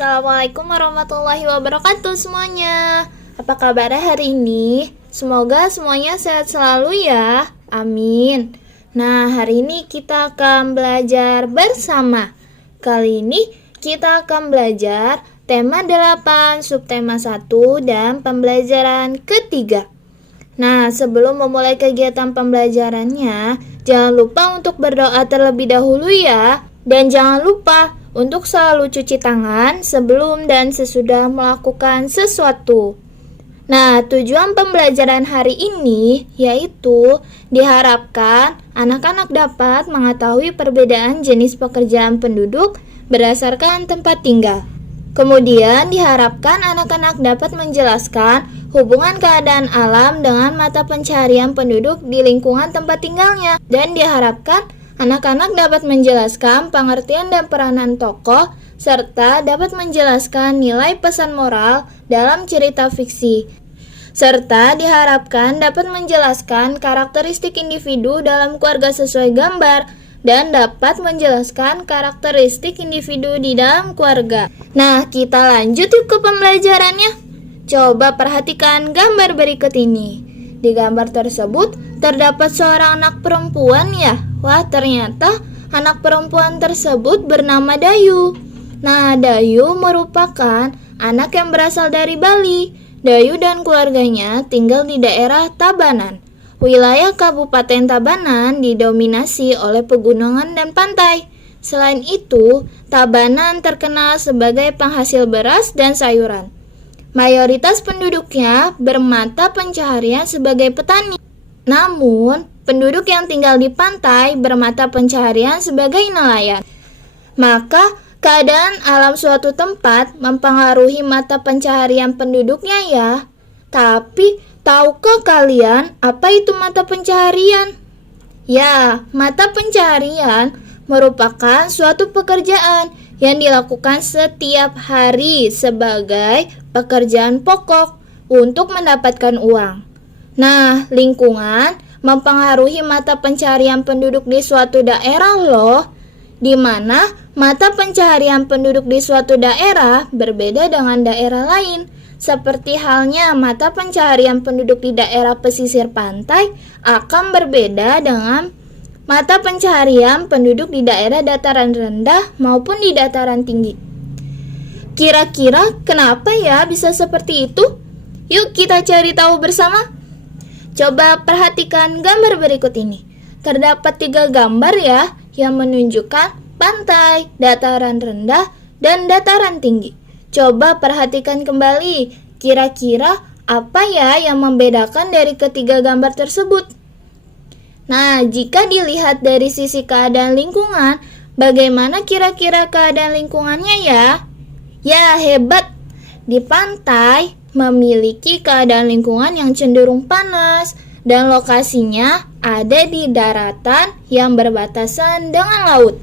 Assalamualaikum warahmatullahi wabarakatuh semuanya. Apa kabar hari ini? Semoga semuanya sehat selalu ya. Amin. Nah, hari ini kita akan belajar bersama. Kali ini kita akan belajar tema 8, subtema 1, dan pembelajaran ketiga. Nah, sebelum memulai kegiatan pembelajarannya, jangan lupa untuk berdoa terlebih dahulu ya. Dan jangan lupa untuk selalu cuci tangan sebelum dan sesudah melakukan sesuatu. Nah, tujuan pembelajaran hari ini yaitu diharapkan anak-anak dapat mengetahui perbedaan jenis pekerjaan penduduk berdasarkan tempat tinggal. Kemudian diharapkan anak-anak dapat menjelaskan hubungan keadaan alam dengan mata pencaharian penduduk di lingkungan tempat tinggalnya. Dan diharapkan anak-anak dapat menjelaskan pengertian dan peranan tokoh, serta dapat menjelaskan nilai pesan moral dalam cerita fiksi. Serta diharapkan dapat menjelaskan karakteristik individu dalam keluarga sesuai gambar, dan dapat menjelaskan karakteristik individu di dalam keluarga. Nah, kita lanjut yuk ke pembelajarannya. Coba perhatikan gambar berikut ini. Di gambar tersebut terdapat seorang anak perempuan ya. Wah, ternyata anak perempuan tersebut bernama Dayu. Nah, Dayu merupakan anak yang berasal dari Bali. Dayu dan keluarganya tinggal di daerah Tabanan. Wilayah Kabupaten Tabanan didominasi oleh pegunungan dan pantai. Selain itu, Tabanan terkenal sebagai penghasil beras dan sayuran. Mayoritas penduduknya bermata pencaharian sebagai petani. Namun, penduduk yang tinggal di pantai bermata pencaharian sebagai nelayan. Maka, keadaan alam suatu tempat mempengaruhi mata pencaharian penduduknya ya. Tapi, tahukah kalian apa itu mata pencaharian? Ya, mata pencaharian merupakan suatu pekerjaan yang dilakukan setiap hari sebagai pekerjaan pokok untuk mendapatkan uang. Nah, lingkungan mempengaruhi mata pencaharian penduduk di suatu daerah loh, di mana mata pencaharian penduduk di suatu daerah berbeda dengan daerah lain. Seperti halnya mata pencaharian penduduk di daerah pesisir pantai akan berbeda dengan mata pencaharian penduduk di daerah dataran rendah maupun di dataran tinggi. Kira-kira kenapa ya bisa seperti itu? Yuk kita cari tahu bersama. Coba perhatikan gambar berikut ini. Terdapat 3 gambar ya yang menunjukkan pantai, dataran rendah, dan dataran tinggi. Coba perhatikan kembali, kira-kira apa ya yang membedakan dari ketiga gambar tersebut? Nah, jika dilihat dari sisi keadaan lingkungan, bagaimana kira-kira keadaan lingkungannya ya? Ya, hebat! Di pantai memiliki keadaan lingkungan yang cenderung panas dan lokasinya ada di daratan yang berbatasan dengan laut.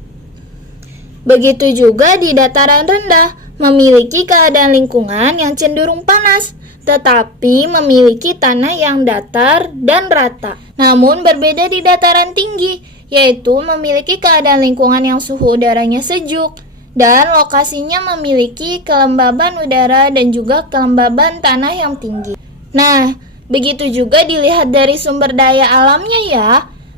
Begitu juga di dataran rendah memiliki keadaan lingkungan yang cenderung panas, tetapi memiliki tanah yang datar dan rata. Namun berbeda di dataran tinggi, yaitu memiliki keadaan lingkungan yang suhu udaranya sejuk dan lokasinya memiliki kelembaban udara dan juga kelembaban tanah yang tinggi. Nah, begitu juga dilihat dari sumber daya alamnya ya.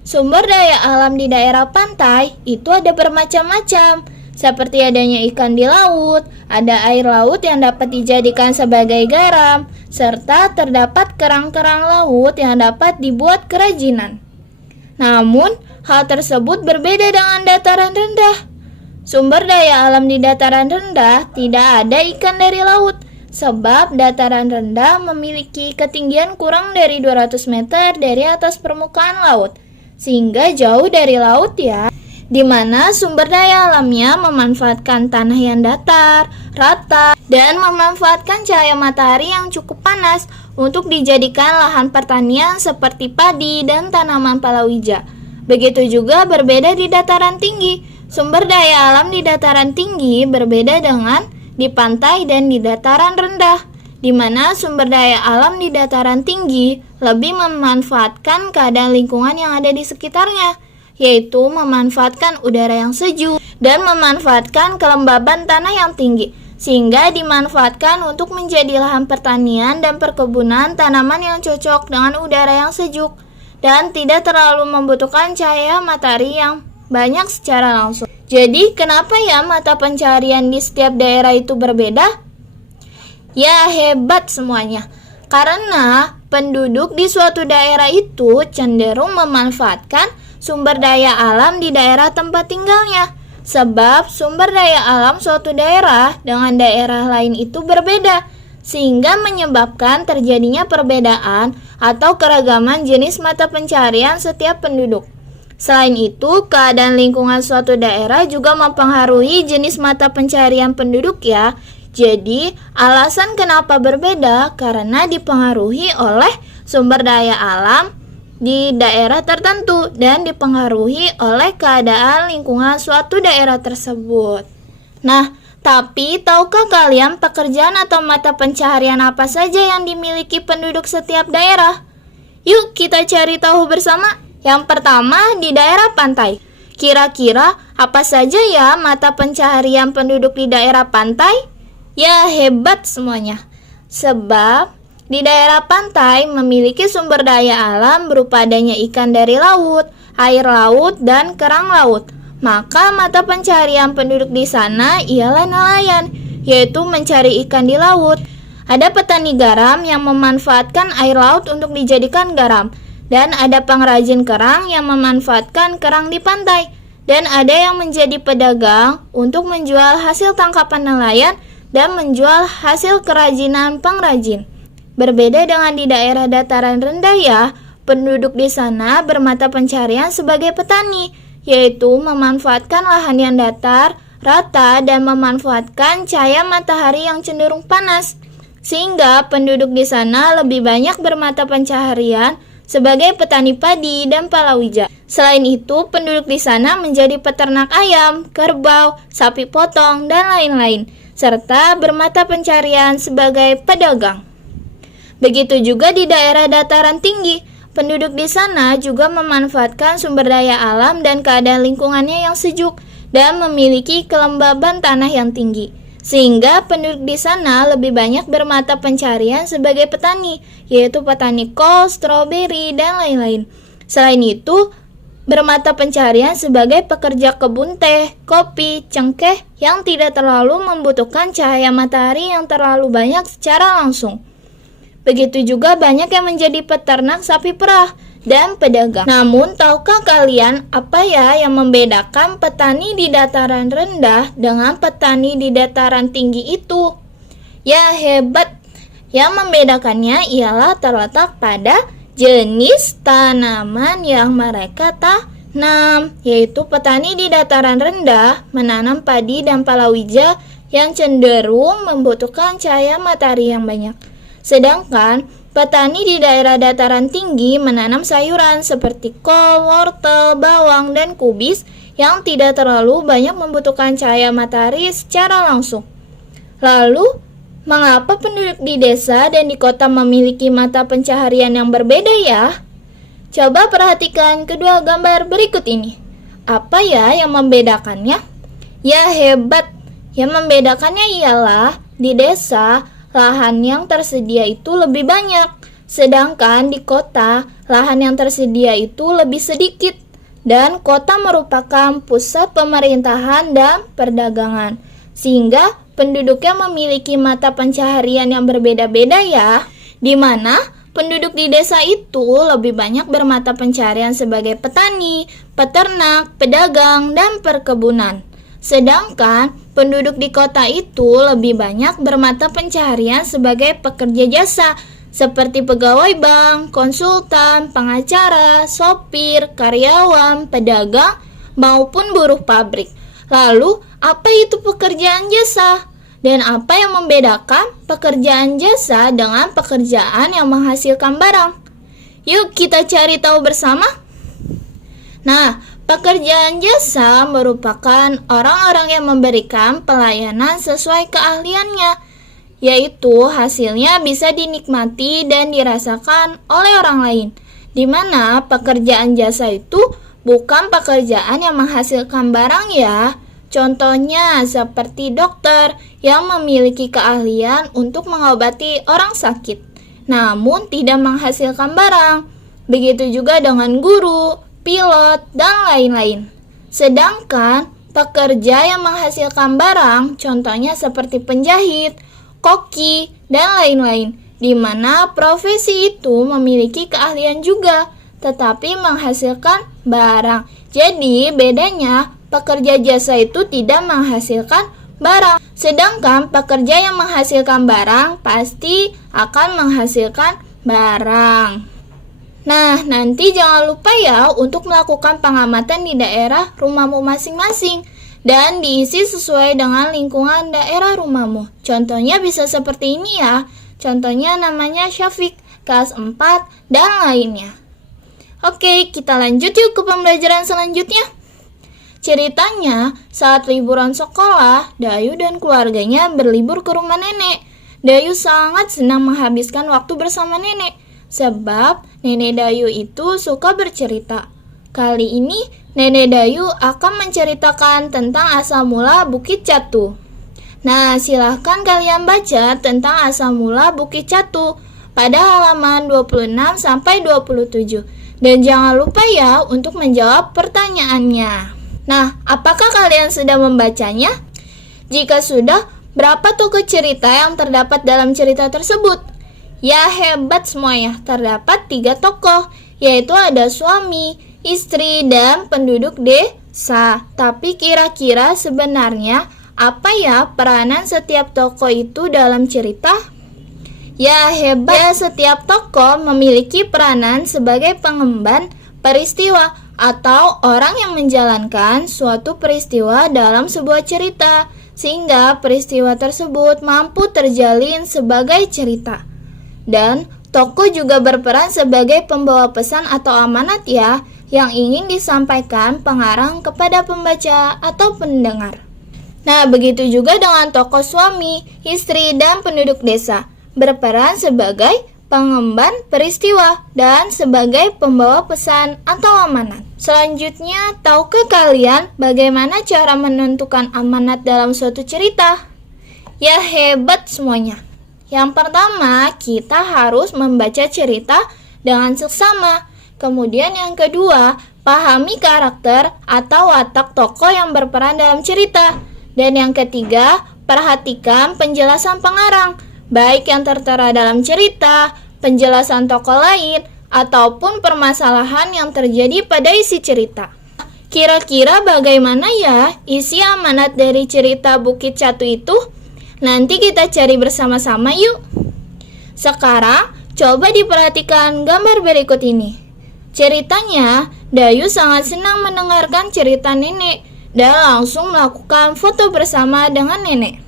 Sumber daya alam di daerah pantai itu ada bermacam-macam, seperti adanya ikan di laut, ada air laut yang dapat dijadikan sebagai garam, serta terdapat kerang-kerang laut yang dapat dibuat kerajinan. Namun, hal tersebut berbeda dengan dataran rendah. Sumber daya alam di dataran rendah tidak ada ikan dari laut, sebab dataran rendah memiliki ketinggian kurang dari 200 meter dari atas permukaan laut, sehingga jauh dari laut ya. Di mana sumber daya alamnya memanfaatkan tanah yang datar, rata, dan memanfaatkan cahaya matahari yang cukup panas untuk dijadikan lahan pertanian seperti padi dan tanaman palawija. Begitu juga berbeda di dataran tinggi. Sumber daya alam di dataran tinggi berbeda dengan di pantai dan di dataran rendah, di mana sumber daya alam di dataran tinggi lebih memanfaatkan keadaan lingkungan yang ada di sekitarnya, yaitu memanfaatkan udara yang sejuk dan memanfaatkan kelembaban tanah yang tinggi. sehingga dimanfaatkan untuk menjadi lahan pertanian dan perkebunan tanaman yang cocok dengan udara yang sejuk dan tidak terlalu membutuhkan cahaya matahari yang banyak secara langsung. Jadi, kenapa ya mata pencaharian di setiap daerah itu berbeda? Ya, hebat semuanya. Karena penduduk di suatu daerah itu cenderung memanfaatkan sumber daya alam di daerah tempat tinggalnya. Sebab sumber daya alam suatu daerah dengan daerah lain itu berbeda, sehingga menyebabkan terjadinya perbedaan atau keragaman jenis mata pencaharian setiap penduduk. Selain itu, keadaan lingkungan suatu daerah juga mempengaruhi jenis mata pencaharian penduduk ya. Jadi, alasan kenapa berbeda karena dipengaruhi oleh sumber daya alam di daerah tertentu dan dipengaruhi oleh keadaan lingkungan suatu daerah tersebut. Nah, tapi tahukah kalian pekerjaan atau mata pencaharian apa saja yang dimiliki penduduk setiap daerah? Yuk kita cari tahu bersama. Yang pertama, di daerah pantai. Kira-kira apa saja ya mata pencaharian penduduk di daerah pantai? Ya, hebat semuanya. Sebab di daerah pantai memiliki sumber daya alam berupa adanya ikan dari laut, air laut, dan kerang laut. Maka mata pencaharian penduduk di sana ialah nelayan, yaitu mencari ikan di laut. Ada petani garam yang memanfaatkan air laut untuk dijadikan garam. Dan ada pengrajin kerang yang memanfaatkan kerang di pantai. Dan ada yang menjadi pedagang untuk menjual hasil tangkapan nelayan dan menjual hasil kerajinan pengrajin. Berbeda dengan di daerah dataran rendah ya, penduduk di sana bermata pencaharian sebagai petani, yaitu memanfaatkan lahan yang datar, rata, dan memanfaatkan cahaya matahari yang cenderung panas. Sehingga penduduk di sana lebih banyak bermata pencaharian sebagai petani padi dan palawija. Selain itu, penduduk di sana menjadi peternak ayam, kerbau, sapi potong, dan lain-lain, serta bermata pencaharian sebagai pedagang. Begitu juga di daerah dataran tinggi, penduduk di sana juga memanfaatkan sumber daya alam dan keadaan lingkungannya yang sejuk dan memiliki kelembaban tanah yang tinggi. Sehingga penduduk di sana lebih banyak bermata pencaharian sebagai petani, yaitu petani kol, stroberi, dan lain-lain. Selain itu, bermata pencaharian sebagai pekerja kebun teh, kopi, cengkeh yang tidak terlalu membutuhkan cahaya matahari yang terlalu banyak secara langsung. Begitu juga banyak yang menjadi peternak sapi perah dan pedagang. Namun, tahukah kalian apa ya yang membedakan petani di dataran rendah dengan petani di dataran tinggi itu? Ya, hebat. Yang membedakannya ialah terletak pada jenis tanaman yang mereka tanam, yaitu petani di dataran rendah menanam padi dan palawija yang cenderung membutuhkan cahaya matahari yang banyak. Sedangkan petani di daerah dataran tinggi menanam sayuran seperti kol, wortel, bawang, dan kubis yang tidak terlalu banyak membutuhkan cahaya matahari secara langsung. Lalu, mengapa penduduk di desa dan di kota memiliki mata pencaharian yang berbeda ya? Coba perhatikan kedua gambar berikut ini. Apa ya yang membedakannya? Ya, hebat. Yang membedakannya ialah di desa lahan yang tersedia itu lebih banyak, sedangkan di kota lahan yang tersedia itu lebih sedikit, dan kota merupakan pusat pemerintahan dan perdagangan, sehingga penduduknya memiliki mata pencaharian yang berbeda-beda ya, di mana penduduk di desa itu lebih banyak bermata pencaharian sebagai petani, peternak, pedagang, dan perkebunan. Sedangkan penduduk di kota itu lebih banyak bermata pencaharian sebagai pekerja jasa seperti pegawai bank, konsultan, pengacara, sopir, karyawan, pedagang, maupun buruh pabrik. Lalu, apa itu pekerjaan jasa? Dan apa yang membedakan pekerjaan jasa dengan pekerjaan yang menghasilkan barang? Yuk kita cari tahu bersama. Nah, pekerjaan jasa merupakan orang-orang yang memberikan pelayanan sesuai keahliannya, yaitu hasilnya bisa dinikmati dan dirasakan oleh orang lain, di mana pekerjaan jasa itu bukan pekerjaan yang menghasilkan barang ya, Contohnya seperti dokter yang memiliki keahlian untuk mengobati orang sakit, namun tidak menghasilkan barang. Begitu juga dengan guru, pilot, dan lain-lain. Sedangkan pekerja yang menghasilkan barang, contohnya seperti penjahit, koki, dan lain-lain, di mana profesi itu memiliki keahlian juga, tetapi menghasilkan barang. Jadi bedanya pekerja jasa itu tidak menghasilkan barang, sedangkan pekerja yang menghasilkan barang pasti akan menghasilkan barang. Nah, nanti jangan lupa ya untuk melakukan pengamatan di daerah rumahmu masing-masing dan diisi sesuai dengan lingkungan daerah rumahmu. Contohnya bisa seperti ini ya. Contohnya namanya Syafiq, kelas 4, dan lainnya. Oke, kita lanjut yuk ke pembelajaran selanjutnya. Ceritanya, saat liburan sekolah, Dayu dan keluarganya berlibur ke rumah nenek. Dayu sangat senang menghabiskan waktu bersama nenek, sebab nenek Dayu itu suka bercerita. Kali ini, nenek Dayu akan menceritakan tentang asal mula Bukit Catu. Nah, silahkan kalian baca tentang asal mula Bukit Catu pada halaman 26-27. Dan jangan lupa ya untuk menjawab pertanyaannya. Nah, apakah kalian sudah membacanya? Jika sudah, berapa tokoh cerita yang terdapat dalam cerita tersebut? Ya, hebat semuanya. Terdapat 3 tokoh, yaitu ada suami, istri, dan penduduk desa. Tapi kira-kira sebenarnya apa ya peranan setiap tokoh itu dalam cerita? Ya, hebat. Ya, setiap tokoh memiliki peranan sebagai pengemban peristiwa atau orang yang menjalankan suatu peristiwa dalam sebuah cerita, sehingga peristiwa tersebut mampu terjalin sebagai cerita. Dan tokoh juga berperan sebagai pembawa pesan atau amanat ya, yang ingin disampaikan pengarang kepada pembaca atau pendengar. Nah, begitu juga dengan tokoh suami, istri, dan penduduk desa, berperan sebagai pengemban peristiwa dan sebagai pembawa pesan atau amanat. Selanjutnya, tahukah kalian bagaimana cara menentukan amanat dalam suatu cerita? Ya, hebat semuanya. Yang pertama, kita harus membaca cerita dengan seksama. Kemudian yang kedua, pahami karakter atau watak tokoh yang berperan dalam cerita. Dan yang ketiga, perhatikan penjelasan pengarang, baik yang tertera dalam cerita, penjelasan tokoh lain, ataupun permasalahan yang terjadi pada isi cerita. Kira-kira bagaimana ya isi amanat dari cerita Bukit Catu itu? Nanti kita cari bersama-sama yuk. Sekarang, coba diperhatikan gambar berikut ini. Ceritanya, Dayu sangat senang mendengarkan cerita nenek dan langsung melakukan foto bersama dengan nenek.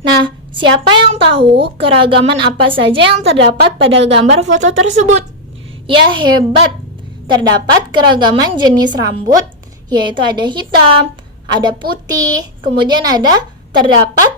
Nah, siapa yang tahu keragaman apa saja yang terdapat pada gambar foto tersebut? Ya, hebat! Terdapat keragaman jenis rambut, yaitu ada hitam, ada putih, kemudian terdapat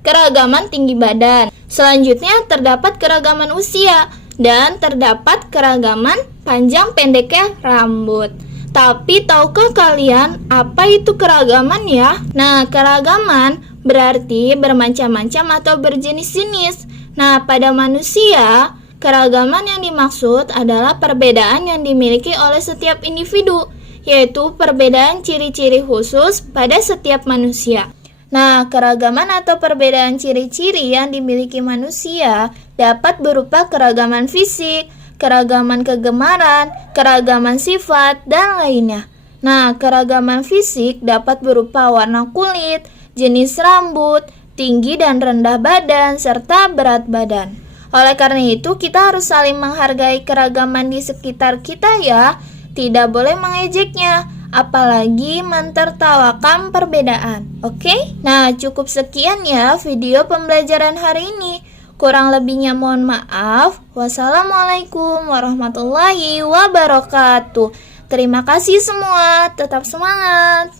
keragaman tinggi badan. Selanjutnya terdapat keragaman usia, dan terdapat keragaman panjang pendeknya rambut. Tapi tahukah kalian apa itu keragaman ya? Nah, keragaman berarti bermacam-macam atau berjenis-jenis. Nah, pada manusia, keragaman yang dimaksud adalah perbedaan yang dimiliki oleh setiap individu, yaitu perbedaan ciri-ciri khusus pada setiap manusia. Nah, keragaman atau perbedaan ciri-ciri yang dimiliki manusia dapat berupa keragaman fisik, keragaman kegemaran, keragaman sifat, dan lainnya. Nah, keragaman fisik dapat berupa warna kulit, jenis rambut, tinggi dan rendah badan, serta berat badan. Oleh karena itu, kita harus saling menghargai keragaman di sekitar kita ya. Tidak boleh mengejeknya, apalagi mentertawakan perbedaan. Oke? Nah, cukup sekian ya video pembelajaran hari ini. Kurang lebihnya mohon maaf. Wassalamualaikum warahmatullahi wabarakatuh. Terima kasih semua. Tetap semangat.